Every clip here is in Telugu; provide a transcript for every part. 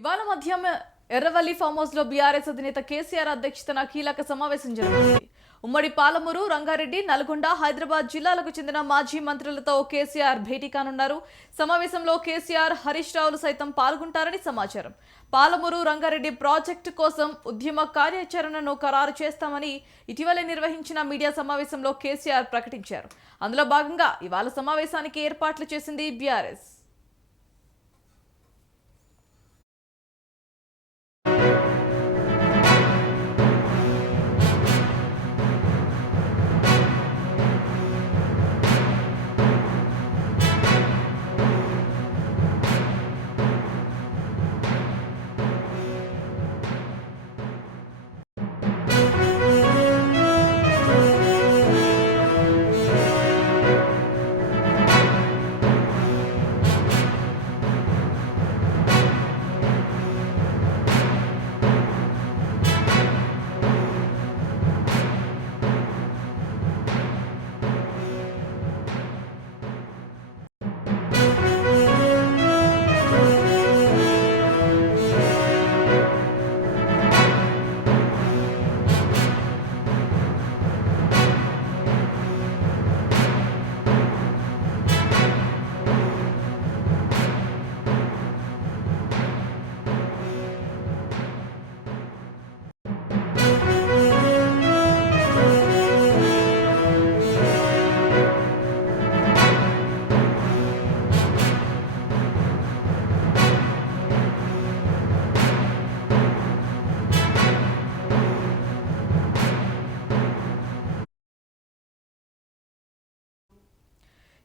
ఇవాళ మధ్యాహ్నం ఎర్రవల్లి ఫామ్ హౌస్ లో బీఆర్ఎస్ అధినేత కేసీఆర్ అధ్యక్షతన కీలక సమావేశం జరుగుతుంది. ఉమ్మడి పాలమూరు, రంగారెడ్డి, నల్గొండ, హైదరాబాద్ జిల్లాలకు చెందిన మాజీ మంత్రులతో కేసీఆర్ భేటీ కానున్నారు. సమావేశంలో కేసీఆర్, హరీష్ రావులు సైతం పాల్గొంటారని సమాచారం. పాలమూరు, రంగారెడ్డి ప్రాజెక్టు కోసం ఉద్యమ కార్యాచరణను ఖరారు చేస్తామని ఇటీవలే నిర్వహించిన మీడియా సమావేశంలో కేసీఆర్ ప్రకటించారు. అందులో భాగంగా ఇవాళ సమావేశానికి ఏర్పాట్లు చేసింది బీఆర్ఎస్.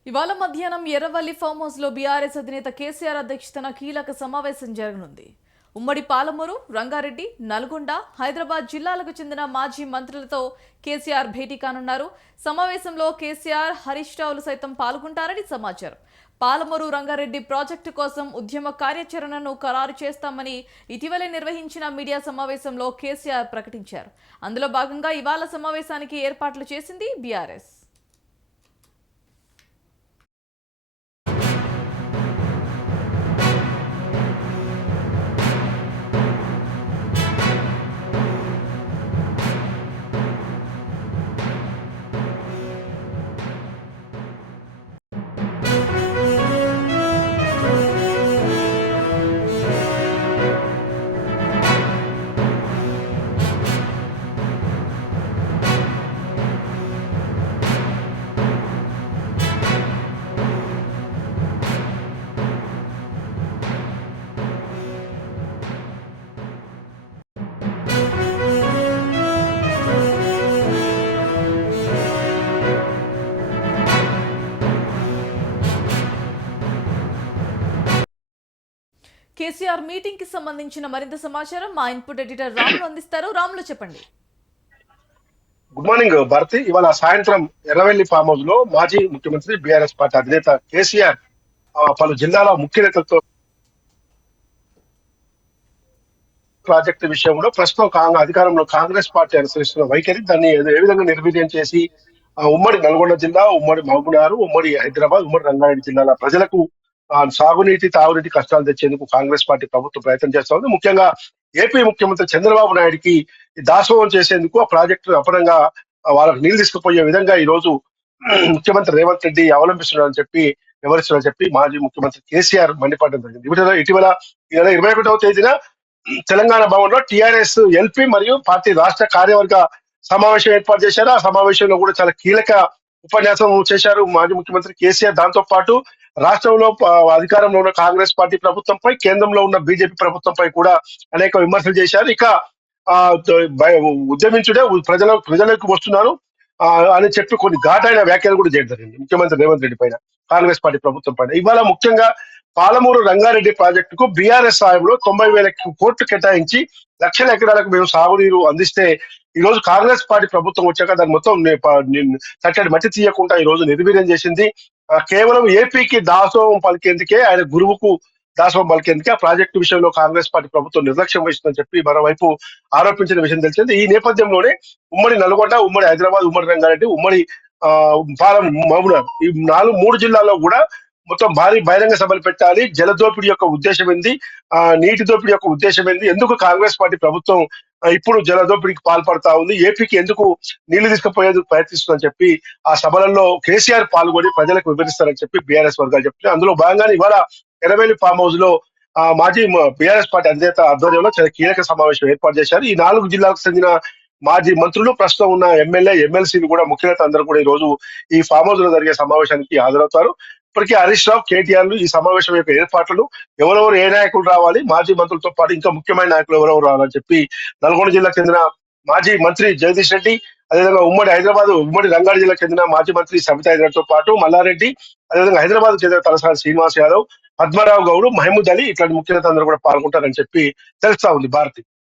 ఇవాళ మధ్యాహ్నం ఎర్రవల్లి ఫామ్ హౌస్ లో బీఆర్ఎస్ అధినేత కేసీఆర్ అధ్యక్షతన కీలక సమావేశం జరగనుంది. ఉమ్మడి పాలమూరు, రంగారెడ్డి, నల్గొండ, హైదరాబాద్ జిల్లాలకు చెందిన మాజీ మంత్రులతో కేసీఆర్ భేటీ కానున్నారు. సమావేశంలో కేసీఆర్, హరీష్ రావులు సైతం పాల్గొంటారని సమాచారం. పాలమూరు, రంగారెడ్డి ప్రాజెక్టు కోసం ఉద్యమ కార్యాచరణను ఖరారు చేస్తామని ఇటీవలే నిర్వహించిన మీడియా సమావేశంలో కేసీఆర్ ప్రకటించారు. అందులో భాగంగా ఇవాళ సమావేశానికి ఏర్పాట్లు చేసింది బీఆర్ఎస్. కేసీఆర్ మీటింగ్ కి సంబంధించిన మరింత సమాచారం మా ఇన్పుట్ ఎడిటర్ రాములు అందిస్తారు. రాములు చెప్పండి. Good morning Bharathi. ఇవాళ సాయంత్రం ఎర్రవెల్లి ఫామ్ హౌస్ లో మాజీ ముఖ్యమంత్రి బీఆర్ఎస్ పార్టీ అధినేత కేసీఆర్ పలు జిల్లాల ముఖ్య నేతలతో ప్రాజెక్టు విషయంలో ప్రస్తుతం అధికారంలో కాంగ్రెస్ పార్టీ అనుసరిస్తున్న వైఖరి, దాన్ని ఏ విధంగా నిర్వీర్యం చేసి ఉమ్మడి నల్గొండ జిల్లా, ఉమ్మడి మహబూబ్నగర్, ఉమ్మడి హైదరాబాద్, ఉమ్మడి రంగారెడ్డి జిల్లాల ప్రజలకు సాగునీటి, తాగునీటి కష్టాలు తెచ్చేందుకు కాంగ్రెస్ పార్టీ ప్రభుత్వం ప్రయత్నం చేస్తా ఉంది. ముఖ్యంగా ఏపీ ముఖ్యమంత్రి చంద్రబాబు నాయుడికి దాసోహం చేసేందుకు ఆ ప్రాజెక్టు అపరంగా వాళ్ళకి నీళ్లు తీసుకుపోయే విధంగా ఈ రోజు ముఖ్యమంత్రి రేవంత్ రెడ్డి అవలంబిస్తున్నారని చెప్పి వివరిస్తున్నారని చెప్పి మాజీ ముఖ్యమంత్రి కేసీఆర్ మండిపడడం జరిగింది. ఇటీవల ఈ నెల 21వ తేదీన తెలంగాణ భవన్ లో టీఆర్ఎస్ ఎల్పీ మరియు పార్టీ రాష్ట్ర కార్యవర్గ సమావేశం ఏర్పాటు చేశారు. ఆ సమావేశంలో కూడా చాలా కీలక ఉపన్యాసం చేశారు మాజీ ముఖ్యమంత్రి కేసీఆర్. దాంతో పాటు రాష్ట్రంలో అధికారంలో ఉన్న కాంగ్రెస్ పార్టీ ప్రభుత్వంపై, కేంద్రంలో ఉన్న బీజేపీ ప్రభుత్వంపై కూడా అనేక విమర్శలు చేశారు. ఇక ఉద్యమించుడే ప్రజలకు వస్తున్నాను అని చెప్పి కొన్ని ఘాటైన వ్యాఖ్యలు కూడా చేయడం జరిగింది ముఖ్యమంత్రి రేవంత్ రెడ్డి పైన, కాంగ్రెస్ పార్టీ ప్రభుత్వం పైన. ఇవాళ ముఖ్యంగా పాలమూరు రంగారెడ్డి ప్రాజెక్టుకు బీఆర్ఎస్ సాయంలో 90,000 కోట్లు కేటాయించి లక్షల ఎకరాలకు మేము సాగునీరు అందిస్తే, ఈ రోజు కాంగ్రెస్ పార్టీ ప్రభుత్వం వచ్చాక దాన్ని మొత్తం తట్టడి మట్టి తీయకుండా ఈ రోజు నిర్వీర్యం చేసింది. కేవలం ఏపీకి దాసోహం పలికేందుకే, ఆయన గురువుకు దాసోహం పలికేందుకే ఆ ప్రాజెక్టు విషయంలో కాంగ్రెస్ పార్టీ ప్రభుత్వం నిర్లక్ష్యం వహిస్తుందని చెప్పి మరోవైపు ఆరోపించిన విషయం తెలిసింది. ఈ నేపథ్యంలోనే ఉమ్మడి నల్గొండ, ఉమ్మడి హైదరాబాద్, ఉమ్మడి రంగారెడ్డి, ఉమ్మడి మహబూబ్నగర్, ఈ మూడు జిల్లాల్లో కూడా మొత్తం భారీ బహిరంగ సభలు పెట్టాలి. జల దోపిడీ యొక్క ఉద్దేశం ఏంది, నీటి దోపిడీ యొక్క ఉద్దేశం ఏంది, ఎందుకు కాంగ్రెస్ పార్టీ ప్రభుత్వం ఇప్పుడు జల దోపిడీకి పాల్పడతా ఉంది, ఏపీకి ఎందుకు నీళ్లు తీసుకుపోయేందుకు ప్రయత్నిస్తుందని చెప్పి ఆ సభలలో కేసీఆర్ పాల్గొని ప్రజలకు వివరిస్తారని చెప్పి బీఆర్ఎస్ వర్గాలు చెప్తున్నాయి. అందులో భాగంగానే ఇవాళ ఎర్రవేలి ఫామ్ హౌస్ లో మాజీ బీఆర్ఎస్ పార్టీ అధినేత ఆధ్వర్యంలో చాలా కీలక సమావేశం ఏర్పాటు చేశారు. ఈ 4 జిల్లాలకు చెందిన మాజీ మంత్రులు, ప్రస్తుతం ఉన్న ఎమ్మెల్యే, ఎమ్మెల్సీలు కూడా, ముఖ్య నేత అందరూ కూడా ఈ రోజు ఈ ఫామ్ హౌస్ లో జరిగే సమావేశానికి హాజరవుతారు. ఇప్పటికే హరీష్ రావు, కేటీఆర్ ఈ సమావేశం యొక్క ఏర్పాట్లను, ఎవరెవరు ఏ నాయకులు రావాలి, మాజీ మంత్రులతో పాటు ఇంకా ముఖ్యమైన నాయకులు ఎవరెవరు రావాలని చెప్పి నల్గొండ జిల్లాకు చెందిన మాజీ మంత్రి జగదీష్ రెడ్డి, అదేవిధంగా ఉమ్మడి హైదరాబాద్, ఉమ్మడి రంగారెడ్డి జిల్లాకు చెందిన మాజీ మంత్రి సబితా ఇంద్రతో పాటు మల్లారెడ్డి, అదేవిధంగా హైదరాబాద్ చెందిన తలసాని శ్రీనివాస్ యాదవ్, పద్మరావు గౌడ్, మహమూద్ అలీ ఇట్లాంటి ముఖ్య నేత అందరూ కూడా పాల్గొంటారని చెప్పి తెలుస్తా ఉంది భారతి.